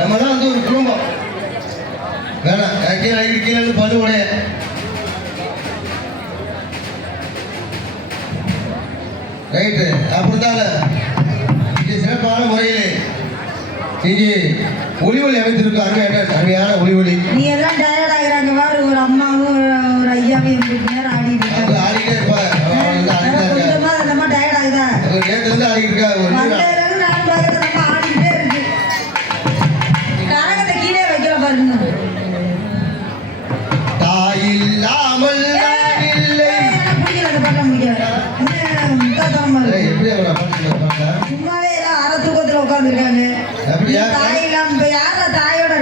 நம்ம தான் வந்து ஒரு குடும்பம். வேணாம் கீழே அழகிட்டு கீழே இருந்து பது உடைய ரைட்டு அப்படித்தான சிறப்பான முறையிலே. இங்கே ஒளி ஒளி அமைத்திருக்கும் அருமையான ஒளி ஒளி நீ எல்லாம் டயர்ட் ஆகிறாங்க பாரு ஒரு அம்மாவும் ஒரு ஐயாவையும் நேரம் ஆடிட்டு இருக்காங்க. ஆடிட்டே இருப்பாங்க. கொஞ்சமா நம்ம டயர்ட் ஆகுதா? நேரத்துல இருந்து ஆடிட்டு இருக்காங்க பைத்தியக்காரமா இருக்கு சும்மாவே எல்லாம் அற தூக்கத்துல உட்காந்துருக்காங்க தாய் இல்லாம இப்ப யார தாயோட